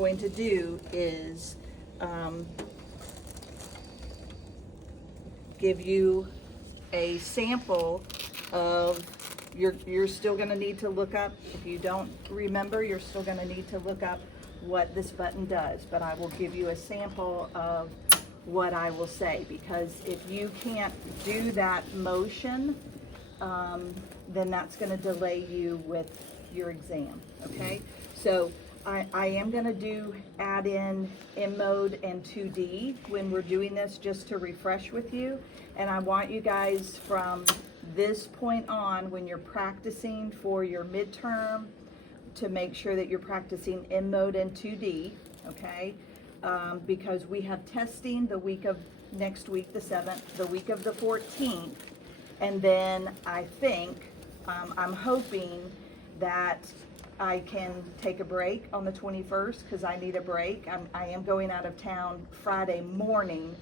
going to do is give you a sample of, you're still gonna need to look up, if you don't remember, you're still gonna need to look up what this button does, but I will give you a sample of what I will say, because if you can't do that motion, then that's gonna delay you with your exam, okay? So I am gonna add in M mode and 2D when we're doing this, just to refresh with you. And I want you guys from this point on, when you're practicing for your midterm, to make sure that you're practicing M mode and 2D, okay? Because we have testing the week of next week, the 7th, the week of the 14th, and then I think, I'm hoping that I can take a break on the 21st, because I need a break. I am going out of town Friday morning,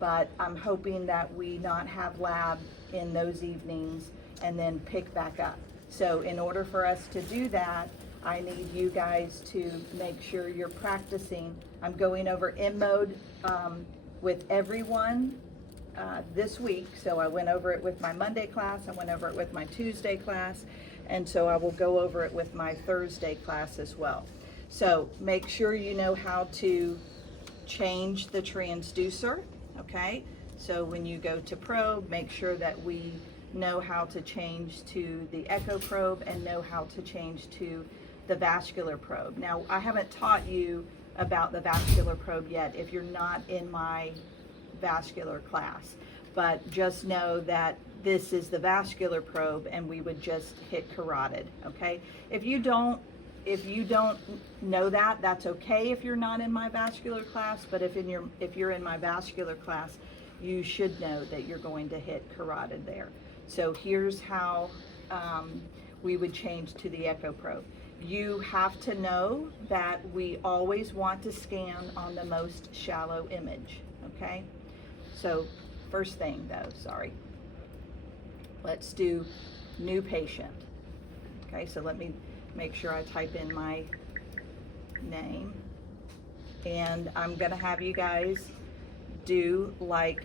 but I'm hoping that we not have lab in those evenings and then pick back up. So in order for us to do that, I need you guys to make sure you're practicing. I'm going over M mode with everyone this week. So I went over it with my Monday class, I went over it with my Tuesday class, and so I will go over it with my Thursday class as well. So make sure you know how to change the transducer, okay? So when you go to probe, make sure that we know how to change to the echo probe and know how to change to the vascular probe. Now, I haven't taught you about the vascular probe yet if you're not in my vascular class, but just know that this is the vascular probe and we would just hit carotid, okay? If you don't know that, that's okay if you're not in my vascular class, but if you're in my vascular class, you should know that you're going to hit carotid there. So here's how we would change to the echo probe. You have to know that we always want to scan on the most shallow image, okay? So first thing though, let's do new patient. Okay, so let me make sure I type in my name, and I'm gonna have you guys do like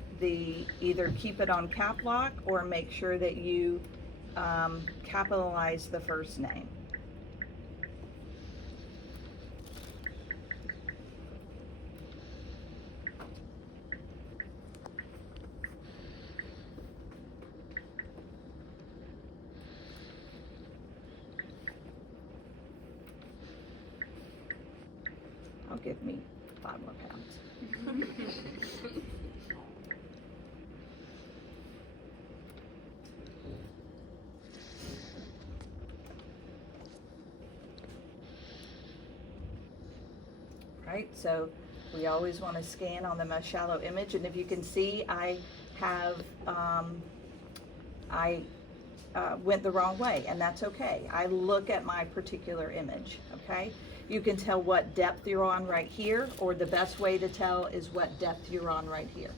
either keep it on cap lock or make sure that you capitalize the first name. I'll give me 5 more pounds. Right, so we always want to scan on the most shallow image, and if you can see, I have went the wrong way, and that's okay. I look at my particular image, okay? You can tell what depth you're on right here, or the best way to tell is what depth you're on right here,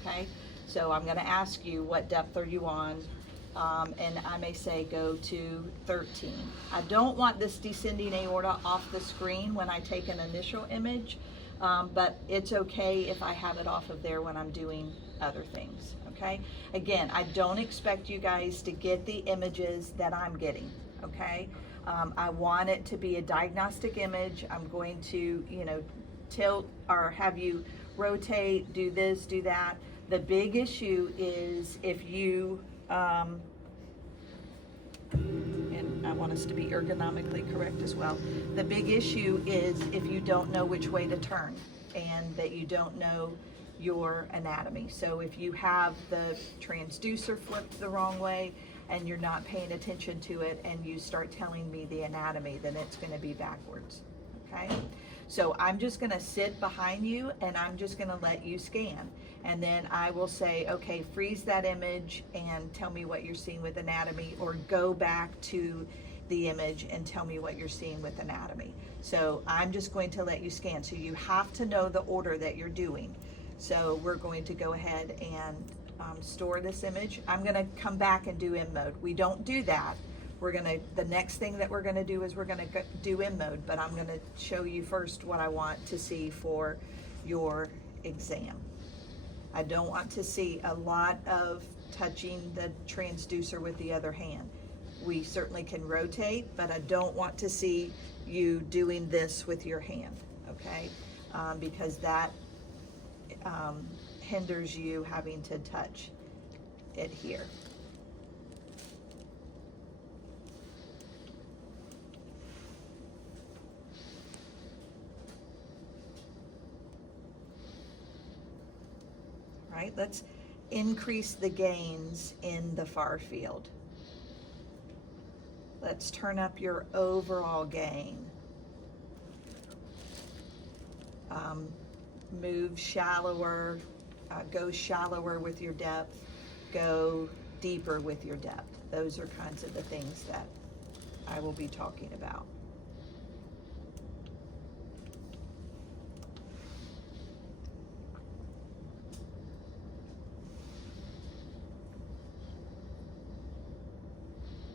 okay? So I'm gonna ask you, what depth are you on? And I may say go to 13. I don't want this descending aorta off the screen when I take an initial image, but it's okay if I have it off of there when I'm doing other things, okay? Again, I don't expect you guys to get the images that I'm getting, okay? I want it to be a diagnostic image. I'm going to, tilt or have you rotate, do this, do that. The big issue is if you, and I want us to be ergonomically correct as well. The big issue is if you don't know which way to turn and that you don't know your anatomy. So if you have the transducer flipped the wrong way and you're not paying attention to it and you start telling me the anatomy, then it's going to be backwards, okay? So I'm just going to sit behind you and I'm just going to let you scan. And then I will say, okay, freeze that image and tell me what you're seeing with anatomy, or go back to the image and tell me what you're seeing with anatomy. So I'm just going to let you scan. So you have to know the order that you're doing. So we're going to go ahead and store this image. I'm going to come back and do M mode. We don't do that. The next thing that we're gonna do is we're gonna do in mode, but I'm gonna show you first what I want to see for your exam. I don't want to see a lot of touching the transducer with the other hand. We certainly can rotate, but I don't want to see you doing this with your hand, okay? Because that hinders you having to touch it here. Right, let's increase the gains in the far field. Let's turn up your overall gain. Move shallower, go shallower with your depth, go deeper with your depth. Those are kinds of the things that I will be talking about.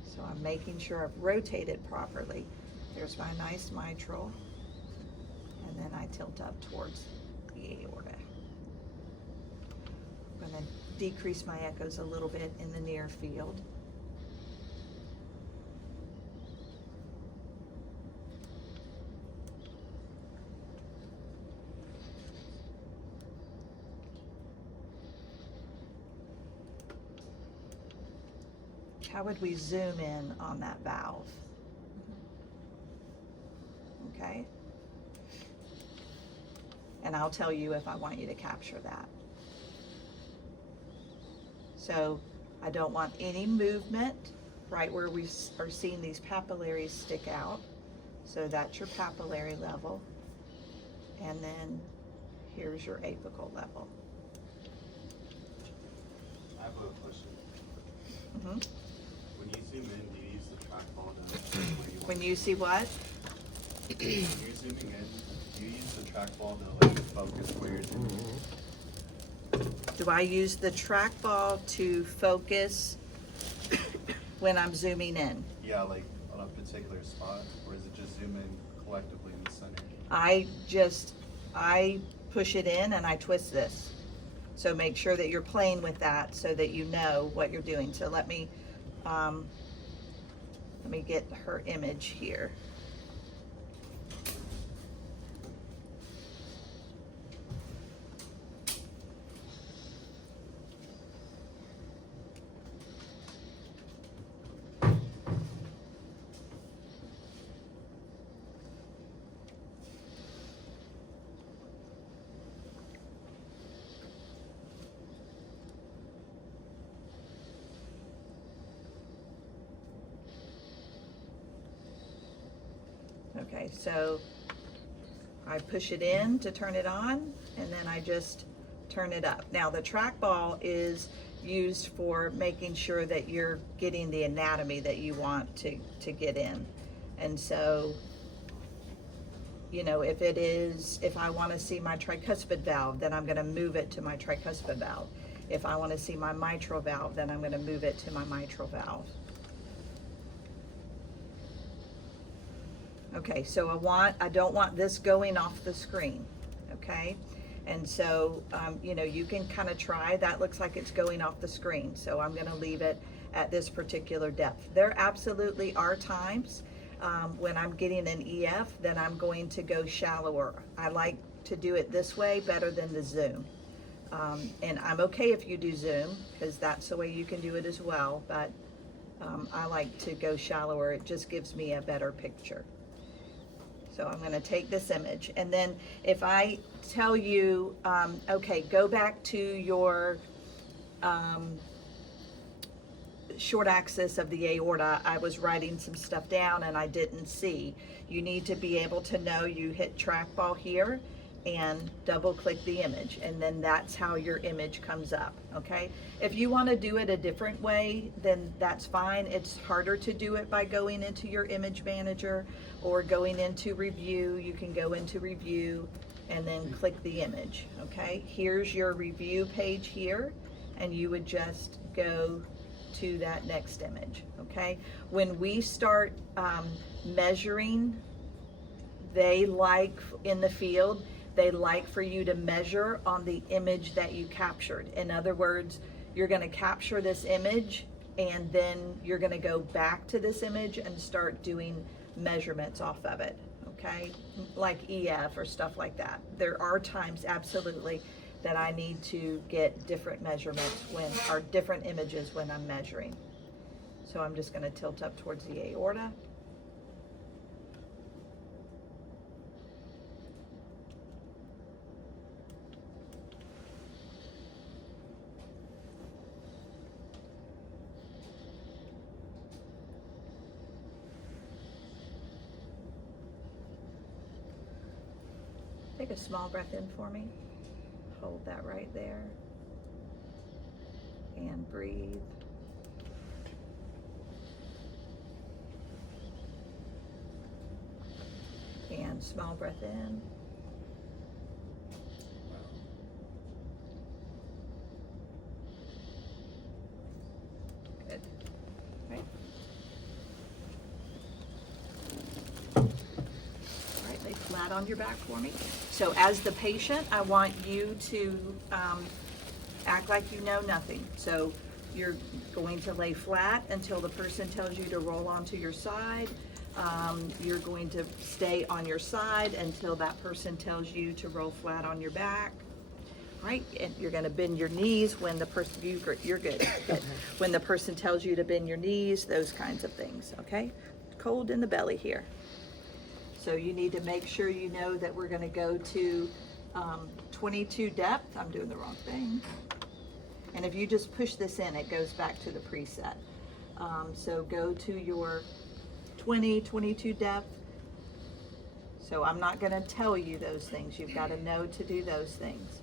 So I'm making sure I've rotated properly. There's my nice mitral, and then I tilt up towards the aorta. I'm going to decrease my echoes a little bit in the near field. How would we zoom in on that valve? Okay. And I'll tell you if I want you to capture that. So I don't want any movement right where we are seeing these papillaries stick out. So that's your papillary level. And then here's your apical level. I have a question. Mm-hmm. When you zoom in, do you use the trackball to When you see what? When you're zooming in, do you use the trackball to like focus where you're zooming in? Do I use the trackball to focus when I'm zooming in? Yeah, like on a particular spot, or is it just zoom in collectively in the center? I push it in and I twist this. So make sure that you're playing with that so that you know what you're doing. So let me get her image here. Okay, so I push it in to turn it on, and then I just turn it up. Now the trackball is used for making sure that you're getting the anatomy that you want to get in. And so, you know, if I want to see my tricuspid valve, then I'm going to move it to my tricuspid valve. If I want to see my mitral valve, then I'm going to move it to my mitral valve. Okay, so I don't want this going off the screen, okay? And so, you know, you can kind of try. That looks like it's going off the screen, so I'm gonna leave it at this particular depth. There absolutely are times when I'm getting an EF that I'm going to go shallower. I like to do it this way better than the zoom. And I'm okay if you do zoom, because that's the way you can do it as well, but I like to go shallower. It just gives me a better picture. So I'm going to take this image, and then if I tell you, okay, go back to your short axis of the aorta. I was writing some stuff down and I didn't see. You need to be able to know you hit trackball here and double click the image, and then that's how your image comes up, okay? If you want to do it a different way, then that's fine. It's harder to do it by going into your image manager or going into review. You can go into review and then click the image, okay? Here's your review page here, and you would just go to that next image, okay? When we start measuring, they like in the field, they like for you to measure on the image that you captured. In other words, you're gonna capture this image and then you're gonna go back to this image and start doing measurements off of it, okay? Like EF or stuff like that. There are times, absolutely, that I need to get different measurements or different images when I'm measuring. So I'm just gonna tilt up towards the aorta. Take a small breath in for me. Hold that right there. And breathe. And small breath in. Good. Okay. All right, lay flat on your back for me. So as the patient, I want you to act like you know nothing. So you're going to lay flat until the person tells you to roll onto your side. You're going to stay on your side until that person tells you to roll flat on your back. Right? And you're going to bend your knees when the person, you're good. When the person tells you to bend your knees, those kinds of things. Okay? Cold in the belly here. So you need to make sure you know that we're going to go to 22 depth. I'm doing the wrong thing. And if you just push this in, it goes back to the preset. So go to your 22 depth. So I'm not going to tell you those things. You've got to know to do those things.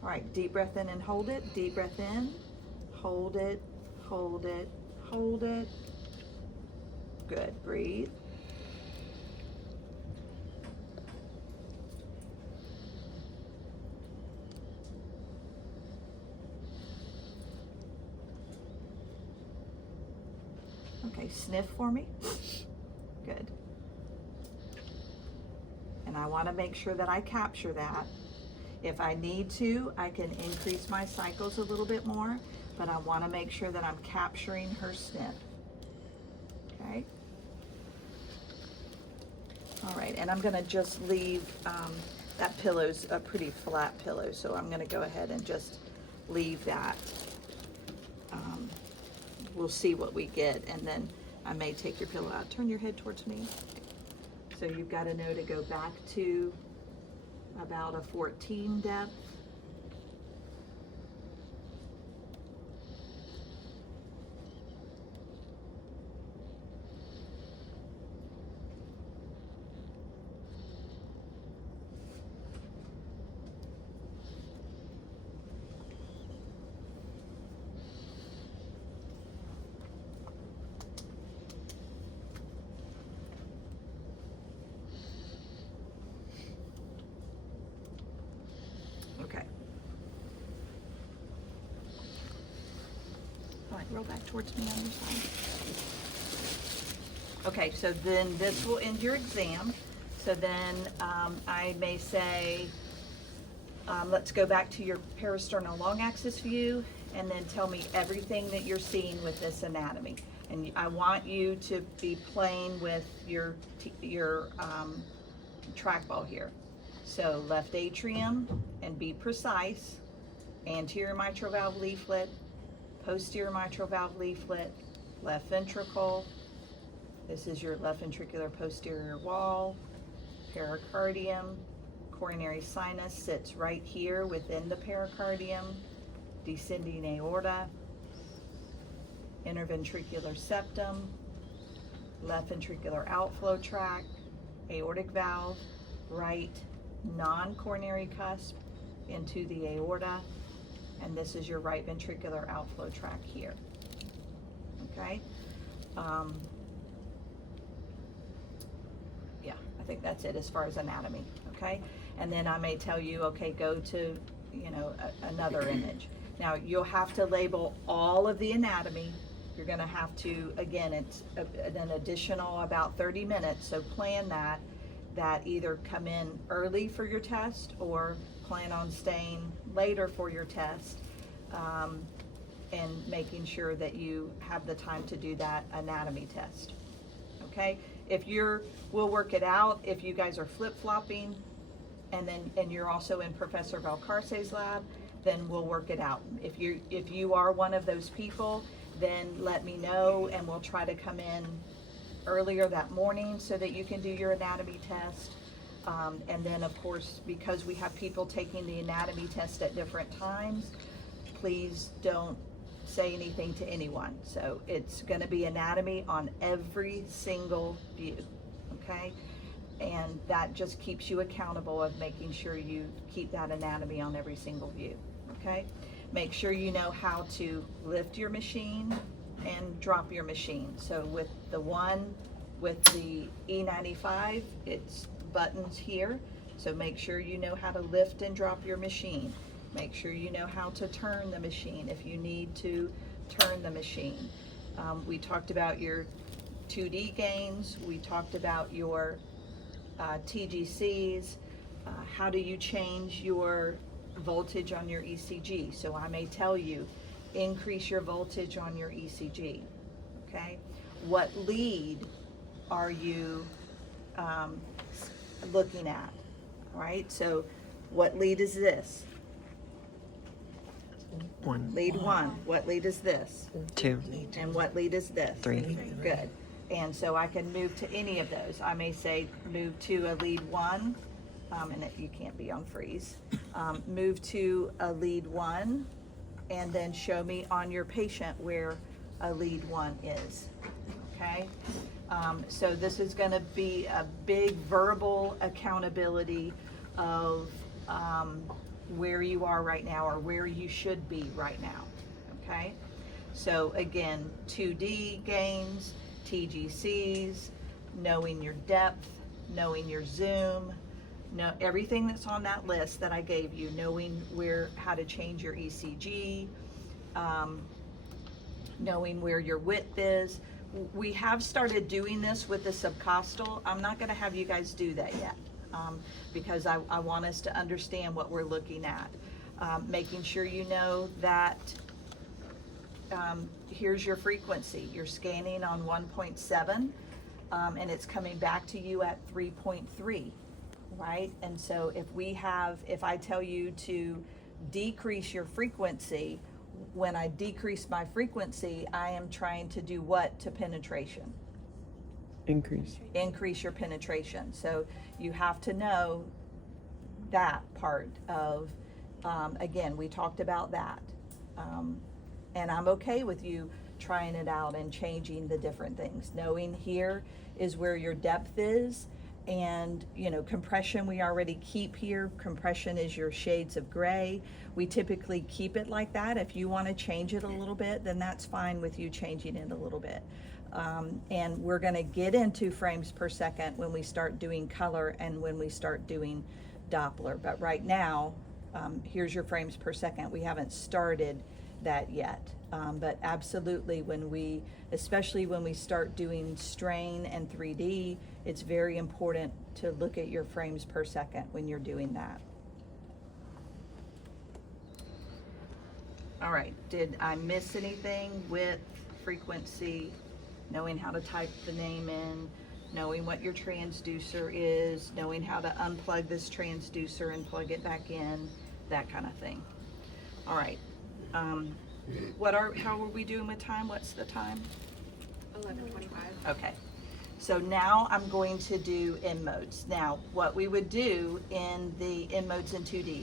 All right, deep breath in and hold it. Deep breath in, hold it, hold it, hold it. Good, breathe. Okay, sniff for me. Good. And I want to make sure that I capture that. If I need to, I can increase my cycles a little bit more, but I want to make sure that I'm capturing her sniff. Okay. All right, and I'm going to just leave, that pillow's a pretty flat pillow, so I'm going to go ahead and just leave that. We'll see what we get, and then I may take your pillow out. Turn your head towards me. So you've got to know to go back to about a 14 depth. Okay. All right, roll back towards me on your side. Okay, so then this will end your exam. So then I may say, let's go back to your parasternal long axis view and then tell me everything that you're seeing with this anatomy. And I want you to be playing with your trackball here. So left atrium, and be precise, anterior mitral valve leaflet, posterior mitral valve leaflet, left ventricle. This is your left ventricular posterior wall, pericardium, coronary sinus sits right here within the pericardium, descending aorta, interventricular septum, left ventricular outflow tract, aortic valve, right non-coronary cusp into the aorta, and this is your right ventricular outflow tract here. Okay? Yeah, I think that's it as far as anatomy. Okay? And then I may tell you, okay, go to, another image. Now, you'll have to label all of the anatomy. You're gonna have to, again, it's an additional about 30 minutes, so plan that either come in early for your test or plan on staying later for your test, and making sure that you have the time to do that anatomy test. Okay? We'll work it out if you guys are flip-flopping and you're also in Professor Valcarce's lab, then we'll work it out. If you are one of those people, then let me know and we'll try to come in earlier that morning so that you can do your anatomy test. And then of course, because we have people taking the anatomy test at different times, please don't say anything to anyone. So it's gonna be anatomy on every single view, okay? And that just keeps you accountable of making sure you keep that anatomy on every single view, okay? Make sure you know how to lift your machine and drop your machine. So with the E95, it's buttons here. So make sure you know how to lift and drop your machine. Make sure you know how to turn the machine if you need to turn the machine. We talked about your 2D gains. We talked about your TGCs. How do you change your voltage on your ECG? So I may tell you, increase your voltage on your ECG, okay? What lead are you looking at, right? So what lead is this? Lead 1. What lead is this? 2. And what lead is this? 3. Good. And so I can move to any of those. I may say move to a lead 1, and you can't be on freeze. Move to a lead 1, and then show me on your patient where a lead 1 is, okay? So this is gonna be a big verbal accountability of where you are right now or where you should be right now, okay? So again, 2D gains, TGCs, knowing your depth, knowing your zoom, everything that's on that list that I gave you, knowing how to change your ECG, knowing where your width is. We have started doing this with the subcostal. I'm not gonna have you guys do that yet, because I want us to understand what we're looking at. Making sure you know that here's your frequency. You're scanning on 1.7, and it's coming back to you at 3.3, right? And so if I tell you to decrease your frequency, when I decrease my frequency, I am trying to do what to penetration? Increase your penetration. So you have to know that part of, again, we talked about that. And I'm okay with you trying it out and changing the different things. Knowing here is where your depth is, and compression we already keep here. Compression is your shades of gray. We typically keep it like that. If you want to change it a little bit, then that's fine with you changing it a little bit. And we're going to get into frames per second when we start doing color and when we start doing Doppler. But right now, here's your frames per second. We haven't started that yet. But absolutely, especially when we start doing strain and 3D, it's very important to look at your frames per second when you're doing that. All right, did I miss anything with frequency, knowing how to type the name in, knowing what your transducer is, knowing how to unplug this transducer and plug it back in, that kind of thing. All right. How are we doing with time? What's the time? 11:25. Okay. So now I'm going to do M modes. Now, what we would do in the M modes in 2D,